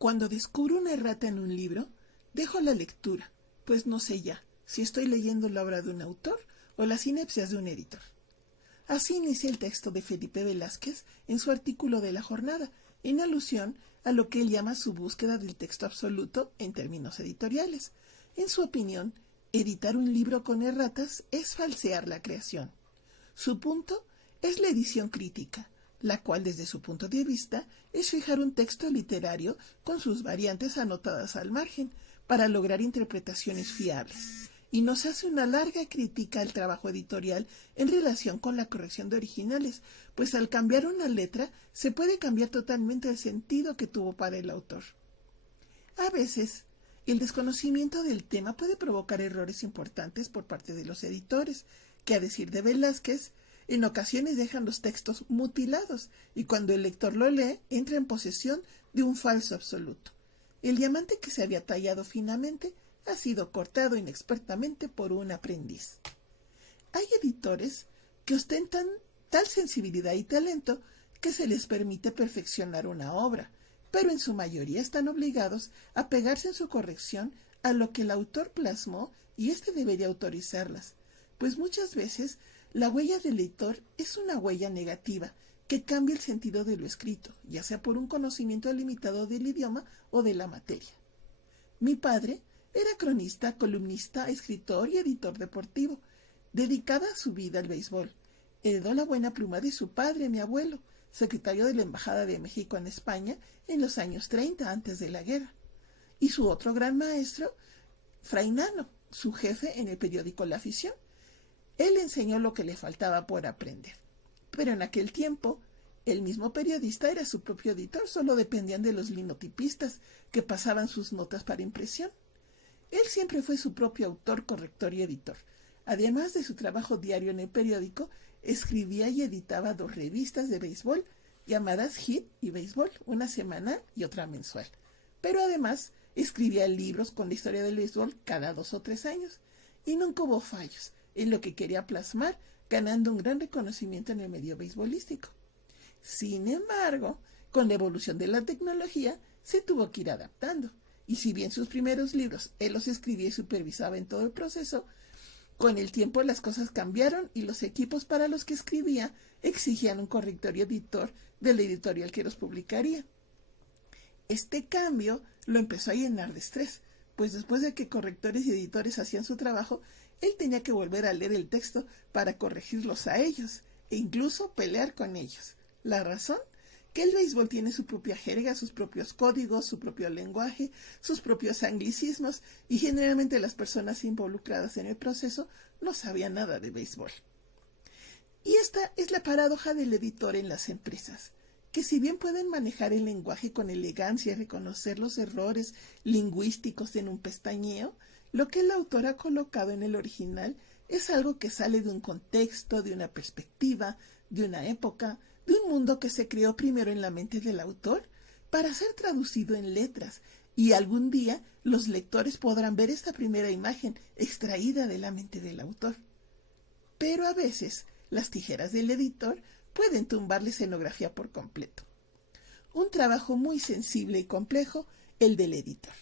Cuando descubro una errata en un libro, dejo la lectura, pues no sé ya si estoy leyendo la obra de un autor o las inepcias de un editor. Así inicia el texto de Felipe Velázquez en su artículo de La Jornada, en alusión a lo que él llama su búsqueda del texto absoluto en términos editoriales. En su opinión, editar un libro con erratas es falsear la creación. Su punto es la edición crítica, la cual desde su punto de vista es fijar un texto literario con sus variantes anotadas al margen para lograr interpretaciones fiables, y nos hace una larga crítica al trabajo editorial en relación con la corrección de originales, pues al cambiar una letra se puede cambiar totalmente el sentido que tuvo para el autor. A veces, el desconocimiento del tema puede provocar errores importantes por parte de los editores, que a decir de Velázquez, en ocasiones dejan los textos mutilados y cuando el lector lo lee entra en posesión de un falso absoluto. El diamante que se había tallado finamente ha sido cortado inexpertamente por un aprendiz. Hay editores que ostentan tal sensibilidad y talento que se les permite perfeccionar una obra, pero en su mayoría están obligados a pegarse en su corrección a lo que el autor plasmó y éste debería autorizarlas, pues muchas veces la huella del lector es una huella negativa que cambia el sentido de lo escrito, ya sea por un conocimiento limitado del idioma o de la materia. Mi padre era cronista, columnista, escritor y editor deportivo, dedicada su vida al béisbol. Heredó la buena pluma de su padre, mi abuelo, secretario de la Embajada de México en España en los años 30 antes de la guerra. Y su otro gran maestro, Fray Nano, su jefe en el periódico La Afición. Él enseñó lo que le faltaba por aprender. Pero en aquel tiempo, el mismo periodista era su propio editor, solo dependían de los linotipistas que pasaban sus notas para impresión. Él siempre fue su propio autor, corrector y editor. Además de su trabajo diario en el periódico, escribía y editaba 2 revistas de béisbol llamadas Hit y Béisbol, una semanal y otra mensual. Pero además escribía libros con la historia del béisbol cada 2 o 3 años. Y nunca hubo fallos en lo que quería plasmar, ganando un gran reconocimiento en el medio beisbolístico. Sin embargo, con la evolución de la tecnología, se tuvo que ir adaptando. Y si bien sus primeros libros él los escribía y supervisaba en todo el proceso, con el tiempo las cosas cambiaron y los equipos para los que escribía exigían un corrector y editor de la editorial que los publicaría. Este cambio lo empezó a llenar de estrés, pues después de que correctores y editores hacían su trabajo, él tenía que volver a leer el texto para corregirlos a ellos e incluso pelear con ellos. ¿La razón? Que el béisbol tiene su propia jerga, sus propios códigos, su propio lenguaje, sus propios anglicismos y generalmente las personas involucradas en el proceso no sabían nada de béisbol. Y esta es la paradoja del editor en las empresas, que si bien pueden manejar el lenguaje con elegancia y reconocer los errores lingüísticos en un pestañeo, lo que el autor ha colocado en el original es algo que sale de un contexto, de una perspectiva, de una época, de un mundo que se creó primero en la mente del autor para ser traducido en letras, y algún día los lectores podrán ver esta primera imagen extraída de la mente del autor. Pero a veces las tijeras del editor pueden tumbar la escenografía por completo. Un trabajo muy sensible y complejo, el del editor.